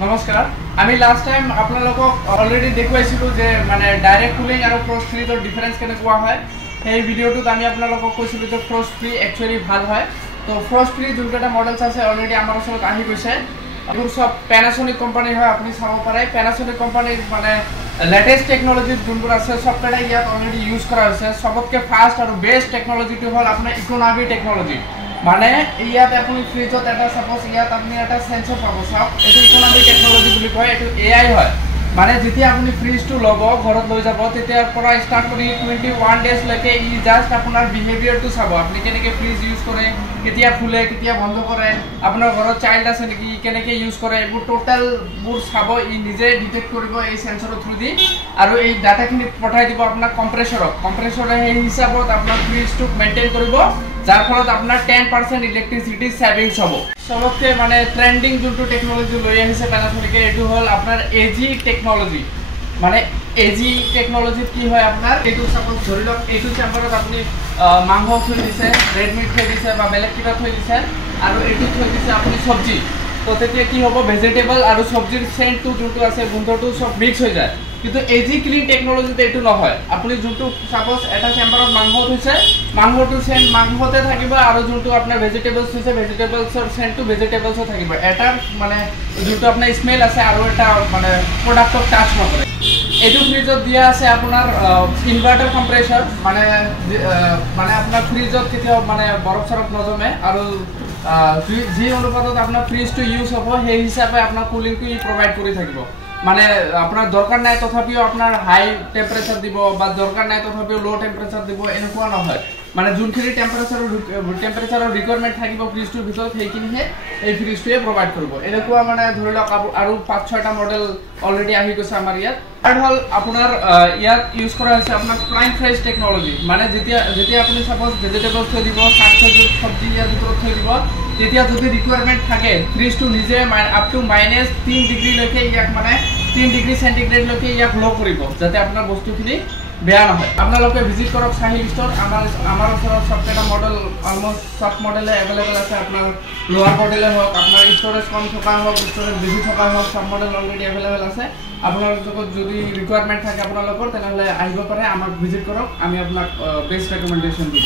নমস্কাৰ আমি last time আপোনালোকক অলৰেডি দেখুৱাইছিলোঁ যে মানে ডাইৰেক্ট কুলিং আৰু ফ্ৰষ্ট ফ্ৰীজৰ ডিফাৰেঞ্চ কেনেকুৱা হয় সেই ভিডিঅ'টোত আমি আপোনালোকক কৈছিলোঁ যে ফ্ৰষ্ট ফ্ৰী একচুৱেলি ভাল হয় তো ফ্ৰষ্ট ফ্ৰী যোনকেইটা মডেলছ আছে অলৰেডি আমাৰ ওচৰত আহি গৈছে এইবোৰ সব পেনাছনিক কোম্পানীৰ হয় আপুনি চাব পাৰে পেনাছনিক কোম্পানীৰ মানে লেটেষ্ট টেকন'লজি যোনবোৰ আছে সবকেইটা ইয়াত অলৰেডি ইউজ কৰা হৈছে সবতকৈ ফাষ্ট আৰু বেষ্ট টেকন'লজিটো হ'ল আপোনাৰ ইকোনামি টেকন'লজি মানে ইয়াত আপুনি ফ্ৰিজত এটা সাপোজ ইয়াত আপুনি এটা সেন্সৰ পাব চাওক এটো ইকোনমি টেকন'লজি বুলি কয় এটো এআই হয় মানে যেতিয়া আপুনি ফ্ৰিজটো ল'ব ঘৰত লৈ যাব তেতিয়াৰ পৰা ষ্টাৰ্ট কৰি 21 ডেজ লৈকে ই জাস্ট আপোনাৰ বিহেভিয়াৰটো চাব আপুনি কেনেকৈ ফ্ৰিজ ইউজ কৰে কেতিয়া খুলে কেতিয়া বন্ধ কৰে আপোনাৰ ঘৰত চাইল্ড আছে নেকি কেনেকৈ ইউজ কৰে এইবোৰ টোটালবোৰ চাব ই নিজে ডিটেক্ট কৰিব এই সেন্সৰৰ থ্ৰুদি আৰু এই ডাটাখিনি পঠাই দিব আপোনাৰ কম্প্ৰেছৰে সেই হিচাপত আপোনাৰ ফ্ৰিজটোক মেইনটেইন কৰিব যাৰ ফলত আপোনাৰ 10% ইলেক্ট্ৰিচিটি সেভিংস হ'ব সবতকৈ মানে ট্ৰেন্ডিং যোনটো টেকন'লজি লৈ আহিছে পেনাছনিকে এইটো হ'ল আপোনাৰ এজি টেকন'লজি মানে এজি টেকন'লজিত কি হয় আপোনাৰ এইটো সাপোজ ধৰি লওক এইটো চেম্বাৰত আপুনি মাংস থৈ দিছে ৰেড মিট থৈ দিছে বা বেলেগ কিবা থৈ দিছে আৰু এইটো থৈ দিছে আপুনি চব্জি তো তেতিয়া কি হ'ব ভেজিটেবল আৰু চব্জিৰ সেন্টটো যোনটো আছে গোন্ধটো সব মিক্স হৈ যায় কিন্তু এজি ক্লিন টেকন'লজিতে এইটো নহয় আপুনি যোনটো সাপোজ এটা চেম্বাৰত মাংস থৈছে মাংসটো সেন্ট মাংসতে থাকিব আৰু যোনটো আপোনাৰ ভেজিটেবলছ থৈছে ভেজিটেবলছৰ সেন্টটো ভেজিটেবলছত থাকিব এটা মানে যোনটো আপোনাৰ স্মেল আছে আৰু এটা মানে প্ৰডাক্টক টাচ নকৰে এইটো ফ্ৰিজত দিয়া আছে আপোনাৰ ইনভাৰ্টাৰ কম্প্ৰেছৰ মানে আপোনাৰ ফ্ৰিজত কেতিয়াও মানে বৰফ চৰফ নজমে আৰু যি অনুপাতত আপোনাৰ ফ্ৰিজটো ইউজ হ'ব সেই হিচাপে আপোনাৰ কুলিংটো ই প্ৰভাইড কৰি থাকিব মানে আপোনাৰ দৰকাৰ নাই তথাপিও আপোনাৰ হাই টেম্পাৰেচাৰ দিব বা দৰকাৰ নাই তথাপিও লো টেম্পাৰেচাৰ দিব এনেকুৱা নহয় মানে যোনখিনি টেম্পাৰেচাৰৰ ৰিকুৱাৰমেণ্ট থাকিব ফ্ৰিজটোৰ ভিতৰত সেইখিনিহে এই ফ্ৰিজটোৱে প্ৰভাইড কৰিব এনেকুৱা মানে ধৰি লওক আৰু 5-6টা মডেল অলৰেডি আহি গৈছে আমাৰ ইয়াত আৰু হ'ল আপোনাৰ ইয়াত ইউজ কৰা হৈছে আপোনাৰ ফ্লাইং ফ্ৰেছ টেকন'লজি মানে যেতিয়া আপুনি সাপোজ ভেজিটেবলছ থৈ দিব চব্জি ইয়াৰ ভিতৰত থৈ দিব তেতিয়া যদি ৰিকুৱাৰমেণ্ট থাকে ফ্ৰিজটো নিজে আপ টু -3 ডিগ্ৰীলৈকে ইয়াক মানে 3 ডিগ্ৰী চেণ্টিগ্ৰেডলৈকে ইয়াক ল' কৰিব যাতে আপোনাৰ বস্তুখিনি বেয়া নহয় আপোনালোকে ভিজিট কৰক চাহিল ষ্ট'ৰ আমাৰ ওচৰত সবকেইটা মডেল অলমষ্ট সব মডেলে এভেইলেবল আছে আপোনাৰ লোৱাৰ মডেলে হওক আপোনাৰ ষ্ট'ৰেজ কম থকা হওক ষ্ট'ৰেজ বেছি থকা হওক সব মডেল অলৰেডি এভেইলেবল আছে আপোনালোকৰ যদি ৰিকুৱাৰমেণ্ট থাকে আপোনালোকৰ তেনেহ'লে আহিব পাৰে আমাক ভিজিট কৰক আমি আপোনাক বেষ্ট ৰেকমেণ্ডেশ্যন দিম